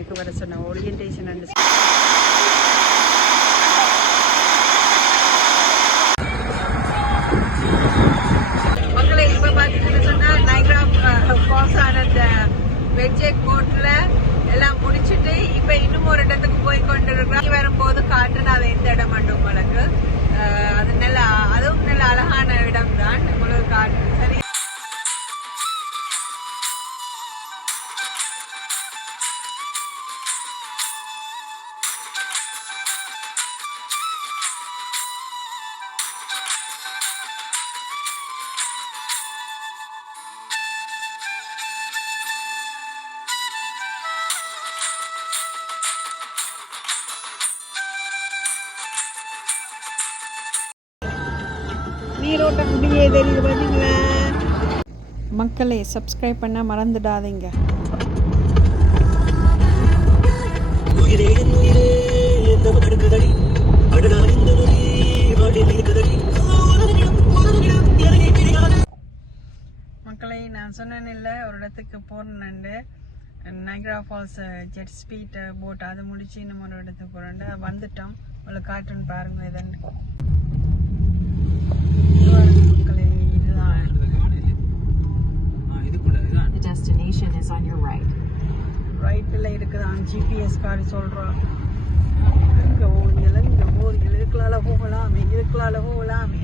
ஓரியன்டேஷனுக்கு வர சொன்னேன் ஓரியன்டேஷன் மக்களை இப்போ பார்த்தீங்கன்னு சொன்னால் நைக்ரா ஃபால்ஸ் uh, ஆன அந்த வெட்ஜெட் போட்டில் எல்லாம் முடிச்சுட்டு இப்போ இன்னும் ஒரு இடத்துக்கு போய் கொண்டு வரும்போது காட்டுன அது எந்த இடம் உங்களுக்கு. அஹ், அது நல்ல அதுவும் நல்ல அழகான இடம் தான் உங்களுக்கு காட்டு தெரியுது பார்த்தீங்களா மக்களே சப்ஸ்கிரைப் பண்ண மறந்துடாதீங்க. மக்களை நான் சொன்னேன் இல்லை ஒரு இடத்துக்கு போறேன்னு Niagara falls jet speed boat அது முடிச்சு இன்னும் ஒரு இடத்துக்கு போறேன் வந்துட்டோம். உங்களை கார்ட்டூன் பாருங்க இதன்னு மக்களே இதுதான் The destination is on your right. ரைட்டில் இருக்குதான் ஜிபிஎஸ் கார்டு சொல்கிறோம் இங்கே போறீங்கள இங்கே போறீங்கள இருக்கலால போகலாமே இதுக்குள்ளால போகலாமே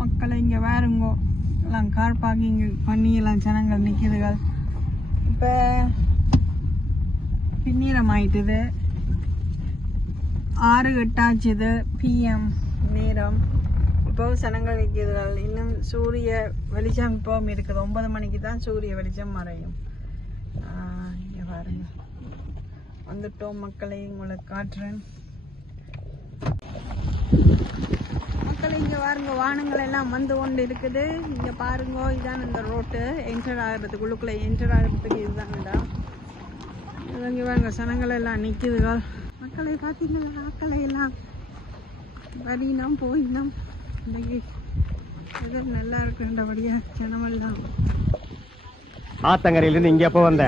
மக்களை இங்கே வேறுங்கோ எல்லாம் கார் பார்க்கிங் பண்ணி எல்லாம் ஜனங்கள் நிற்கிதுகள் இப்போ பின்னீரம் ஆயிட்டுது ஆறு எட்டாச்சுது பிஎம் நேரம். இப்போ சனங்கள் நிற்கிறதுகள் இன்னும் சூரிய வெளிச்சம் இப்போவும் இருக்குது. ஒன்பது மணிக்கு தான் சூரிய வெளிச்சம் மறையும். இங்கே பாருங்க. வந்துட்டோம் மக்களை உங்களுக்கு காட்டுறேன். மக்களை இங்கே பாருங்க வானங்கள் எல்லாம் வந்து கொண்டு இருக்குது. இங்கே பாருங்க இதுதான் இந்த ரோட்டு என்டர் ஆகிறதுக்குள்ளுக்குள்ளே என்டர் ஆகிறதுக்கு இதுதான் இடம். இங்கே பாருங்க சனங்கள் எல்லாம் நிக்குதுகள் மக்களை பார்த்தீங்களா? மக்களை எல்லாம் வரினம் போயினம் இன்னைக்கு நல்லா இருக்குன்றபடியா ஜனமெல்லாம். ஆத்தங்கரையில இருந்து இங்க எப்போ வந்த?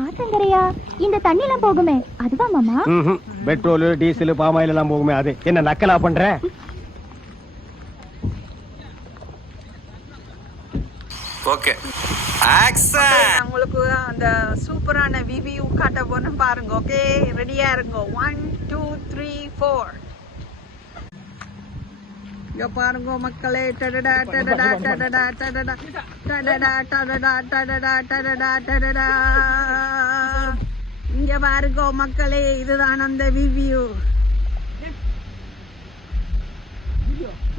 ஆத்தங்கரையா? இந்த தண்ணிலாம் போகுமே. அதுவா மாமா. பெட்ரோல் டீசல் பாமாயில் எல்லாம் போகுமே. அது என்ன நக்கலா பண்ற? ஓகே. உங்களுக்கு அந்த சூப்பரான விவியூ காட்ட போறேன் பாருங்க ஓகே? ரெடியா இருங்க. ஒன் டூ த்ரீ ஃபோர் இங்க பாருங்க மக்களே. டடடா டடடா டடடா டடடா. டடடா டடடா டடடா டடடா டடடா. இங்க பாருங்க மக்களே இதுதான் அந்த விவியூ.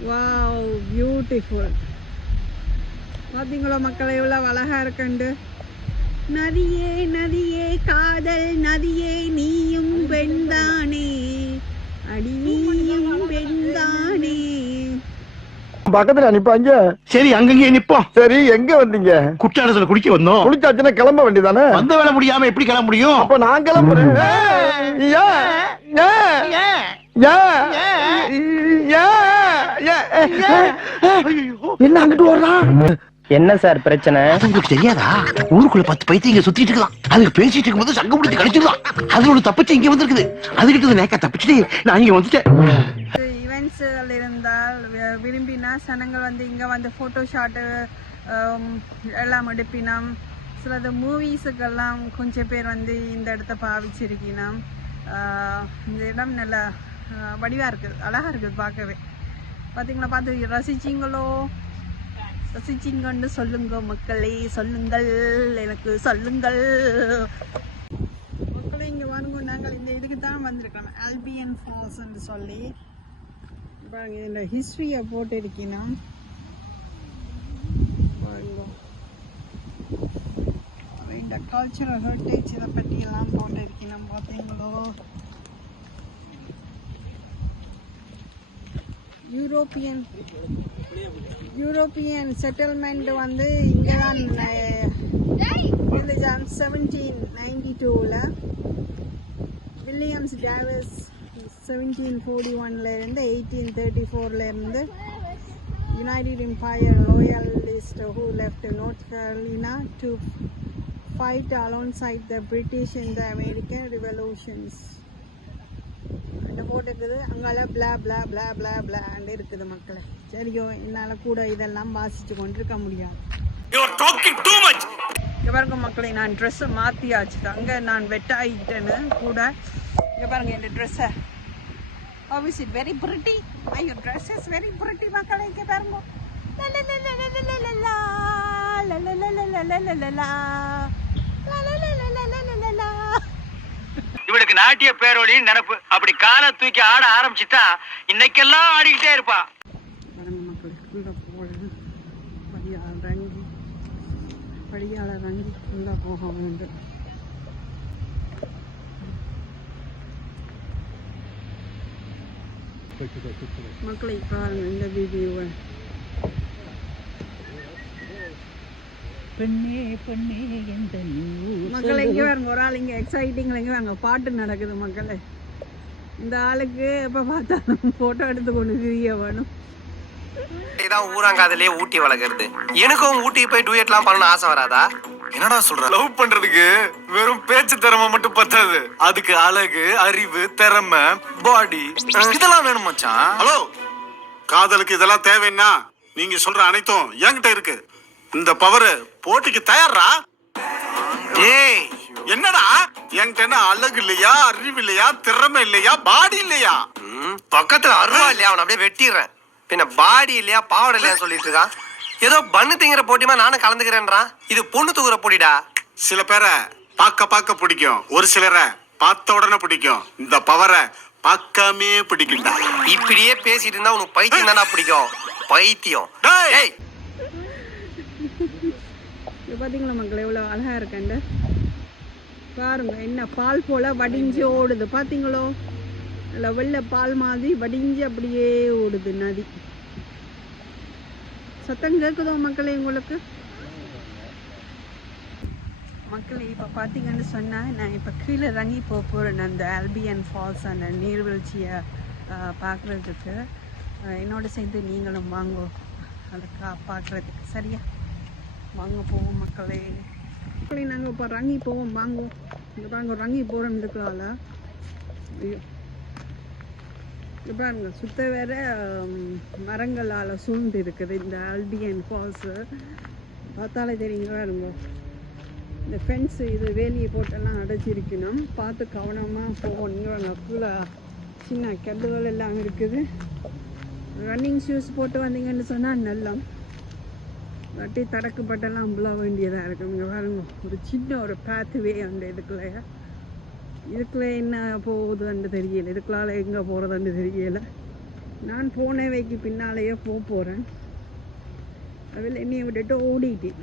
வாவ் பியூட்டிஃபுல் பார்த்தீங்களோ மக்களை எவ்வளவு அழகா இருக்குண்டு நதியே நதியே காதல் நதியே நீயும் பெண்தானே. அடி நீயும் பெண்தானே. பக்கத்துல நிப்பாங்க. சரி அங்கங்கே நிப்போம் சரி எங்க வந்தீங்க? குற்றாலத்துல குடிக்க வந்தோம். குளிச்சாச்சுன்னா கிளம்ப வேண்டியதானே? வந்த வேலை முடியாம எப்படி கிளம்ப முடியும்? அப்ப நான் கிளம்புறேன்? என்ன அங்கிட்டு ஓடுறான் என்ன சார் பிரச்சனை? உங்களுக்கு தெரியாதா? ஊருக்குள்ள பத்து பைத்தியங்க சுத்திட்டு இருக்கலாம். அதுக்கு பேசிட்டு இருக்கும்போது சங்கம் பிடிச்சி கடிச்சிடலாம் அது ஒரு தப்பிச்சு இங்க வந்திருக்குது. அதுகிட்ட நேக்கா தப்பிச்சுட்டு நான் இங்க வந்துட்டேன். விரும்பினா சனங்கள் வந்து இங்கே வந்து ஃபோட்டோ ஷாட்டு எல்லாம் எடுப்பினோம். சிலது மூவிஸுக்கெல்லாம் கொஞ்சம் பேர் வந்து இந்த இடத்த பாவிச்சிருக்கணும் இந்த இடம் நல்ல வடிவாக இருக்குது அழகாக இருக்குது பார்க்கவே. பார்த்தீங்களா பார்த்து ரசிச்சிங்களோ? ரசிச்சிங்கன்னு சொல்லுங்க மக்களே சொல்லுங்கள் எனக்கு சொல்லுங்கள். மக்களே இங்கே வாருங்க நாங்கள் இந்த இதுக்கு தான் வந்திருக்கோம். ஆல்பியன் ஃபால்ஸ்ன்னு சொல்லி. பாருங்க இந்த ஹிஸ்ட்ரியை போட்டிருக்கீங்கன்னா பாருங்க. இந்த கல்ச்சுரல் ஹெரிட்டேஜ் இதை பற்றியெல்லாம் எல்லாம் பார்த்தீங்களோ யூரோப்பியன் யூரோப்பியன் செட்டில்மெண்ட் வந்து இங்கே தான் செவன்டீன் நைன்டி டூவில் வில்லியம்ஸ் டேவிஸ் செவன்டீன் ஃபோர்டி ஒன்லேருந்து eighteen thirty ஃபோர்லேருந்து united empire loyalist who left North Carolina to fight side the British in the American revolutions அந்த போட்டுக்குது அங்கால பிளா பிளா பிளா பிளா பிளா அண்ட் இருக்குது மக்களை. சரியோ என்னால் கூட இதெல்லாம் வாசித்து கொண்டிருக்க முடியாது. இங்கே பாருங்க மக்களை நான் ட்ரெஸ்ஸை மாற்றியாச்சு அங்கே நான் வெட்ட ஆகிட்டேன்னு கூட இங்கே பாருங்க இந்த ட்ரெஸ்ஸை Oh, is it very pretty? Are your dresses very pretty, மக்களே இங்கே பாருங்க இவளுக்கு நாட்டிய பேரொழின்னு நினப்பு அப்படி காலை தூக்கி ஆட ஆரம்பிச்சுட்டா இன்னைக்கெல்லாம் ஆடிக்கிட்டே இருப்பா மக்களை பாருங்க இந்த வீடியோவை. மக்களை இங்கே பாருங்க ஒரு ஆள் இங்கே எக்ஸைட்டிங்கில் இங்கே பாருங்க பாட்டு நடக்குது மக்களே. இந்த ஆளுக்கு எப்போ பார்த்தாலும் ஃபோட்டோ எடுத்து கொண்டு திரிய வேணும். இதான் ஊராங்காதலே ஊட்டி வளர்க்கறது. எனக்கும் ஊட்டி போய் டூயட்லாம் பண்ணணும் ஆசை வராதா? என்னடா சொல்ற? லவ் பண்றதுக்கு வெறும் பேச்சு திறமை மட்டும் பத்தாது. அதுக்கு அழகு அறிவு திறமை பாடி இதெல்லாம் வேணும் மச்சான். ஹலோ காதலுக்கு இதெல்லாம் தேவைன்னா நீங்க சொல்ற அனைத்தும் என்கிட்ட இருக்கு. இந்த பவர் போட்டிக்கு தயாரா டேய் என்னடா? என்கிட்ட என்ன அழகு இல்லையா அறிவு இல்லையா திறமை இல்லையா பாடி இல்லையா? பக்கத்துல அருவா இல்லையா அவனை அப்படியே வெட்டிடுறேன். பின்ன பாடி இல்லையா பாவடை இல்லையா சொல்லிட்டு இருக்கான் ஏதோ பண்ணு திங்கிற போட்டிமா நானும் கலந்துக்கிறேன்றான் இது பொண்ணு தூக்குற போட்டிடா. சில பேரை பார்க்க பார்க்க பிடிக்கும். ஒரு சிலரை பார்த்த உடனே பிடிக்கும். இந்த பவரை பார்க்காமே பிடிக்கும்டா. இப்படியே பேசிட்டு இருந்தா உனக்கு பைத்தியம் தானா பிடிக்கும். பைத்தியம். டேய். பார்த்தீங்களா மக்கள் எவ்வளோ அழகா இருக்கண்டு பாருங்க என்ன பால் போல வடிஞ்சு ஓடுது. பார்த்தீங்களோ லெவலில் பால் மாதிரி வடிஞ்சு அப்படியே ஓடுது நதி. சத்தம் கேட்குதோ மக்களே உங்களுக்கு? மக்களே இப்போ பார்த்தீங்கன்னு சொன்னால் நான் இப்போ கீழே இறங்கி போக போகிறேன் அந்த ஆல்பியன் ஃபால்ஸ் அந்த நீர்வீழ்ச்சியை பார்க்குறதுக்கு. என்னோட சேர்ந்து நீங்களும் வாங்கோ. அதுக்கு பார்க்குறதுக்கு. சரியா? வாங்க போவோம் மக்களே. மக்களே நாங்கள் இப்போ ரங்கி போவோம். வாங்குவோம் இந்த பாருங்க ரங்கி போகிறோம் இதுக்குள்ளால. ஐயோ. பாருங்க சுத்த வேற மரங்களால் சூழ்ந்து இருக்குது இந்த ஆல்பியன் ஃபால்ஸு பார்த்தாலே தெரியுங்க பாருங்க. இந்த ஃபென்ஸ் இது வேலியை போட்டெல்லாம் அடைச்சிருக்கணும் பார்த்து கவனமாக போகணும். இங்க பாருங்க ஃபுல்லாக சின்ன கல்லுகள் எல்லாம் இருக்குது. ரன்னிங் ஷூஸ் போட்டு வந்தீங்கன்னு சொன்னால் நல்லம். வட்டி தடக்கப்பட்டெல்லாம் உள்ள வேண்டியதாக இருக்கும். இங்கே பாருங்க ஒரு சின்ன ஒரு பேத்துவே அந்த இதுக்குள்ள இதுக்குள்ள என்ன போகுதுன்னு தெரியல. இதுக்குள்ளால் எங்கே போகிறதுன்னு தெரியல. நான் போனவைக்கு பின்னாலேயே போக போகிறேன் அதில் என்னையை விட்டுட்டு ஓடிட்டேன்.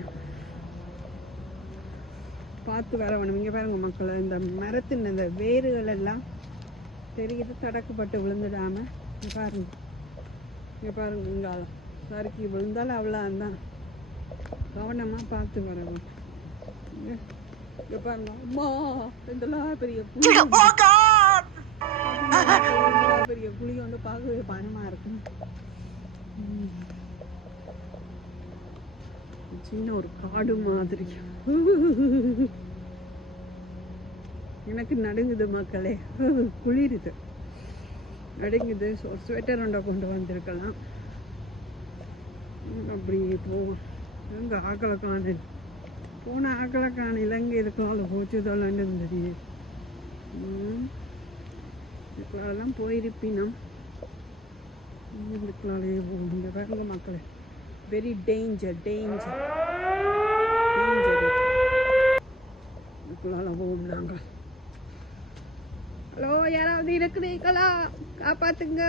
பார்த்து வர வேணும். இங்கே பாருங்க மக்கள் இந்த மரத்தின் இந்த வேர்கள் எல்லாம் தெரியுது தடக்கப்பட்டு விழுந்துடாம. இங்கே பாருங்க. இங்கே பாருங்க இங்காலம் சறுக்கி விழுந்தாலும் அவ்வளோ தான் கவனமாக பார்த்து வர வேணும் பாருங்க. அம்மா இதெல்லாம் பெரிய பெரிய புளி வந்து பார்க்கவே பயமாக இருக்கும். சின்ன ஒரு காடு மாதிரி. எனக்கு நடுங்குது மக்களே. குளிருது. நடுங்குது. ஒரு ஸ்வெட்டர் ஒன்றை கொண்டு வந்திருக்கலாம். அப்படி போவோம். எங்க ஆக்களை காணு போன ஆக்கலக்கான இலங்கை இலங்கை இதுக்குள்ள போச்சு தொலைன்னு தெரியும் இதுக்குள்ளெல்லாம் போயிருப்பினம். இதுக்குள்ளாலேயே போகும். இந்த பாருங்க மக்களே. வெரி டேஞ்சர் டேஞ்சர் டேஞ்சர் இதுக்குள்ளால போகும் ஹலோ யாராவது இருக்கிறீங்களா காப்பாத்துங்க.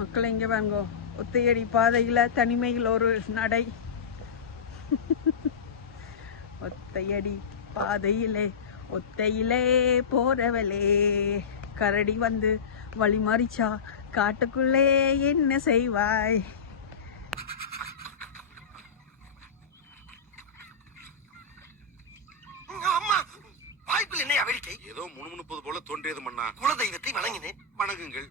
மக்களை இங்கே பாருங்க. ஒத்தையடி பாதையில் தனிமையில் ஒரு நடை. ஒத்தையடி பாதையிலே ஒத்தையிலே போறவளே. கரடி வந்து வழி மறிச்சா காட்டுக்குள்ளே என்ன செய்வாய்? வாய்ப்பில் என்ன வேடிக்கை ஏதோ முணுமுணுப்பது போல தோன்றியது மன்னா குலதெய்வத்தை வணங்கினேன். வணங்குங்கள்.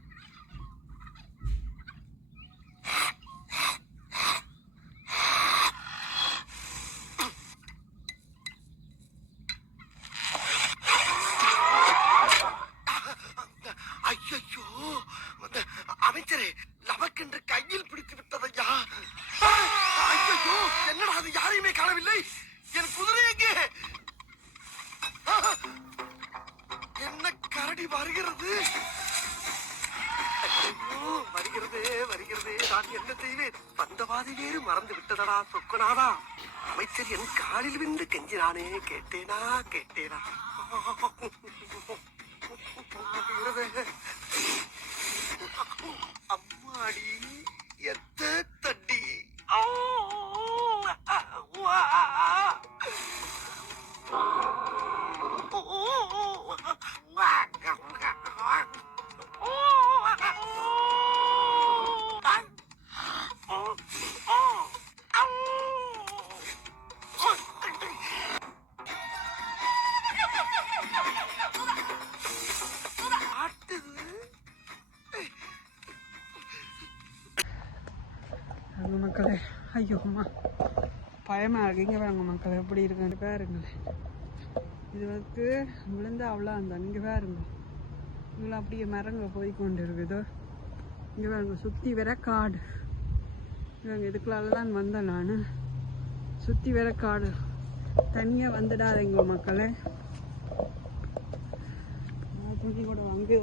என் குதிரை எங்கே? என்ன கரடி வருகிறது? ஐயோ, வருகிறதே வருகிறதே நான் என்ன செய்வேன்? வந்த பாதை வேறு மறந்து விட்டதடா சொக்கனாதா அமைச்சர் என் காலில் விந்து கெஞ்சினானே கேட்டேனா கேட்டேனா. அது மக்களே. ஐயோம்மா பயமாக இருக்கு. இங்கே பாருங்க மக்களே. எப்படி இருக்குன்னு பாருங்களேன் இது வந்து விழுந்தா அவ்வளோ அந்த இங்கே பாருங்க. இவ்வளோ அப்படியே மரங்க போய் கொண்டு இருக்குதோ இங்கே பாருங்க. சுற்றி வர காடு. இவங்க இதுக்குள்ளால தான் வந்தேன் நான். சுற்றி வர காடு. தனியாக வந்துடாதீங்க மக்களே. நான் துணி கூட அங்கே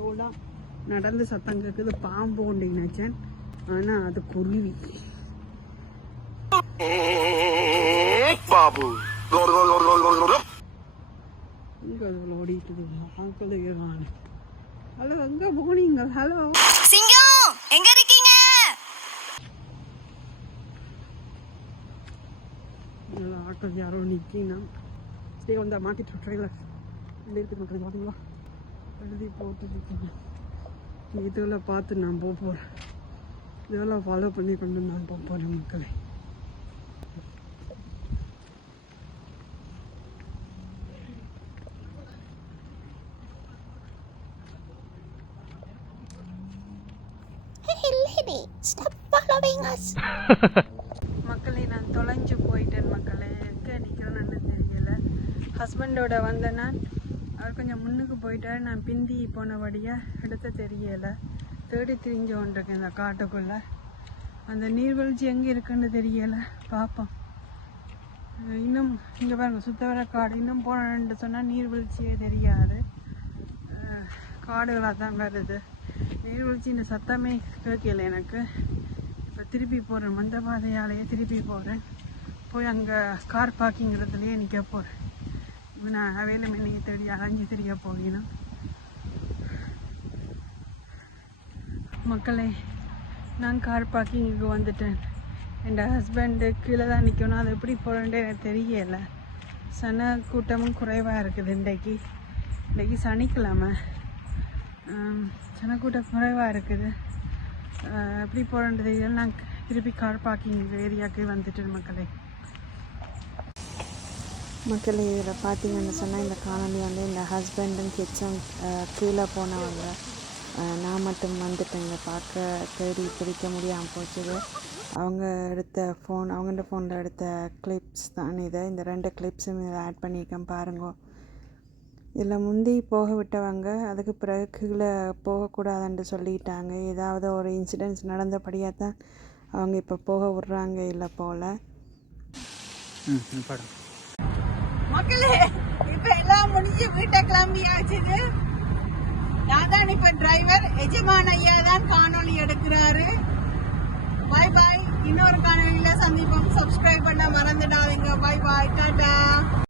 நடந்து சத்தம் கேட்குது பாம்பு உண்டு நினச்சேன் ஆனால் அது குருவி. பாபு. ஹலோ எங்கே போனீங்க? ஹலோ. சிங்கம் எங்க இருக்கீங்க? ஆட்டோ யாரோ நிற்கினா ஸ்டே வந்தா மாட்டிட்டு ட்ரெயிலர் எழுதி மக்கள் பார்த்தீங்களா எழுதி போட்டு இருக்கீங்க இதெல்லாம் பார்த்து நான் போக போகிறேன் இதெல்லாம் ஃபாலோ பண்ணி கொண்டு நான் போக போகிறேன் மக்களே. மக்களே நான் தொலைஞ்சு போயிட்டேன் மக்களே. எங்கே நிற்கிறேன்னு தெரியல. ஹஸ்பண்டோட வந்த நான் அவர் கொஞ்சம் முன்னுக்கு போயிட்டார். நான் பிந்தி போனபடியாக எடுத்த தெரியலை. தேடி திரிஞ்சு கொண்டிருக்கேன் இந்த காட்டுக்குள்ளே. அந்த நீர்வீழ்ச்சி எங்கே இருக்குன்னு தெரியலை. பார்ப்போம் இன்னும் இங்கே பாருங்க சுத்த வர காடு. இன்னும் போனேன்னு சொன்னால் நீர்வீழ்ச்சியே தெரியாது. காடுகளாக தான் வருது. நீர்வீழ்ச்சின்னு சத்தமே கேட்கல எனக்கு. இப்போ திருப்பி போகிறேன் மந்த பாதையாலேயே திருப்பி போகிறேன் போய் அங்கே கார் பார்க்கிங் இடத்துலையே நிற்க போகிறேன் இப்போ நான் வேலுமணியை தேடி அலைஞ்சு திரிய போகணும். மக்களே நான் கார் பார்க்கிங்குக்கு வந்துட்டேன். என் ஹஸ்பண்டு கீழே தான் நிற்கணும் அது எப்படி போகிறேன்ட்டு எனக்கு தெரியலை. சன கூட்டமும் குறைவாக இருக்குது இன்றைக்கு. இன்றைக்கி சனிக்கிழமை. சனக்கூட்டம் குறைவாக இருக்குது. எப்படி போகிறேன் தெரியல நான் திருப்பி கார் பார்க்கிங் ஏரியாவுக்கு வந்துட்டு மக்களே. மக்களே இதில் பார்த்தீங்கன்னு சொன்னால் இந்த காணொலி வந்து இந்த ஹஸ்பண்டும் கிட்ஸும் கீழே போனவங்க நான் மட்டும் வந்துட்டேங்க பார்க்க தேடி பிடிக்க முடியாமல் போச்சுது அவங்க எடுத்த ஃபோன் அவங்கள்ட்ட ஃபோனில் எடுத்த கிளிப்ஸ் தான் இதை. இந்த ரெண்டு கிளிப்ஸும் இதை ஆட் பண்ணியிருக்கேன் பாருங்கள் இதில் முந்தி போக விட்டவங்க அதுக்கு பிறகு கீழே போகக்கூடாதுன்னு சொல்லிட்டாங்க. ஏதாவது ஒரு இன்சிடென்ட்ஸ் நடந்தபடியாக தான் அவங்க இப்போ போக விட்றாங்க இல்லை போல். மக்களே இப்ப எல்லாம் முடிஞ்சு வீட்டை கிளம்பி ஆச்சுது. நான் தான் இப்ப டிரைவர் எஜமான் ஐயா தான் காணொளி எடுக்கிறாரு. பாய் பாய் இன்னொரு காணொளியில சந்திப்போம். சப்ஸ்கிரைப் பண்ண மறந்துடாதீங்க. பாய் பாய் டாடா